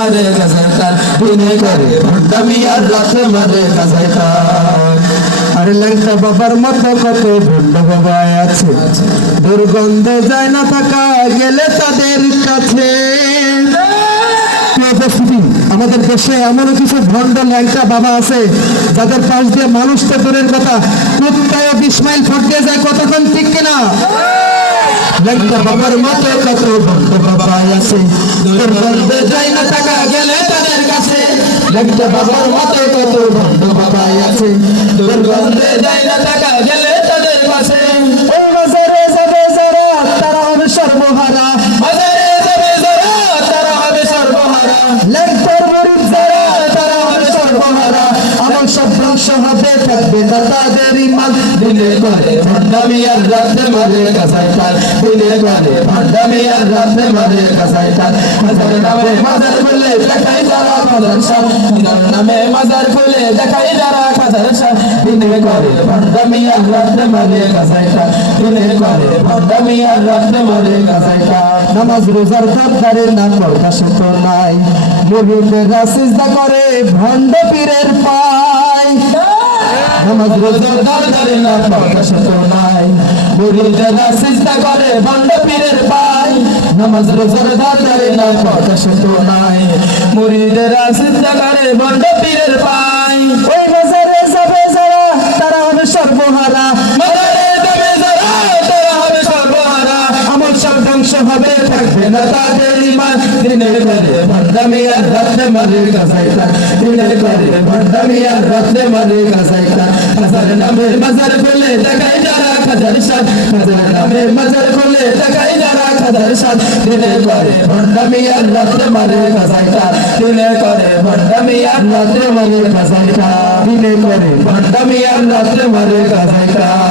মারে গাজাইতার দিনে করে ভণ্ডামি আর রাতে মারে গাজাইতার। আরে ল্যাংটা বাবার মতো কত ভণ্ড বাবা আছে, দুর্গন্ধে যায় না থাকা গেলে তাদের কাছে। আমাদের দেশে এমনও কিছু ভণ্ড ল্যাংটা বাবা আছে যাদের পাশ দিয়ে মানুষ তো দূরের কথা, কুত্তায় 20 মাইল ফট দিয়ে যায়, কতক্ষণ ঠিক কিনা? ল্যাংটা বাবার মতো কত ভণ্ড বাবা আছে, দুর্গন্ধে যায় না থাকা গেলে তাদের কাছে। ল্যাংটা বাবার মতো কত ভণ্ড বাবা আছে, দুর্গন্ধে যায় না থাকা গেলে তাদের কাছে। ওই বাজারে যাবে যারা তারা হবে সর্বহারা, বাজারে যাবে যারা তারা হবে সর্বহারা। ল্যাংটার মরিদ যারা তারা হবে সর্বহারা, আমল সব ধ্বংস হবে, থাকবে না তাদের ইমান। দিনে করে ভণ্ডামি আর রাতে মারে গাজাইতার, দিনে করে ভণ্ডামি আর রাতে মারে গাজাইতার। হাজার নামে মাজার খুলে দেখাই যারা খাজার শাহ, হাজার নামে মাজার খুলে দেখাই যারা খাজার শাহ। দিনে করে ভণ্ডামি আর রাতে মারে গাজাইতার, দিনে করে ভণ্ডামি আর রাতে মারে গাজাইতার। নামাজ রোজার দরকারে না প্রকাশ তো নাই, মুরিদেরা সিজদা করে ভণ্ড পীরের পায়। নামাজ রোজার দরকারে না প্রকাশ তো নাই, মুরিদেরা সিজদা করে ভণ্ড পীরের পায়। নামাজ রোজার দরকারে না প্রকাশ তো নাই, মুরিদেরা সিজদা করে ভণ্ড পীরের পায়। ওই বাজারে যাবে যারা তারা হবে সর্বহারা, বাজারে যাবে যারা তারা হবে সর্বহারা। আমল সব ধ্বংস হবে, থাকবে না তাদের ইমান। দিনে করে ভণ্ডামি আর রাতে মারে গাজাইতার, দিনে করে ভণ্ডামি আর রাতে মারে গাজাইতার। হাজার নামে মাজার খুলে দেখাই যারা খাজার শাহ, হাজার নামে মাজার খুলে দেখাই যারা খাজার শাহ। দিনে করে ভণ্ডামি আর রাতে মারে গাজাইতার, দিনে করে ভণ্ডামি আর রাতে মারে গাজাইতার, দিনে করে ভণ্ডামি আর রাতে মারে গাজাইতার।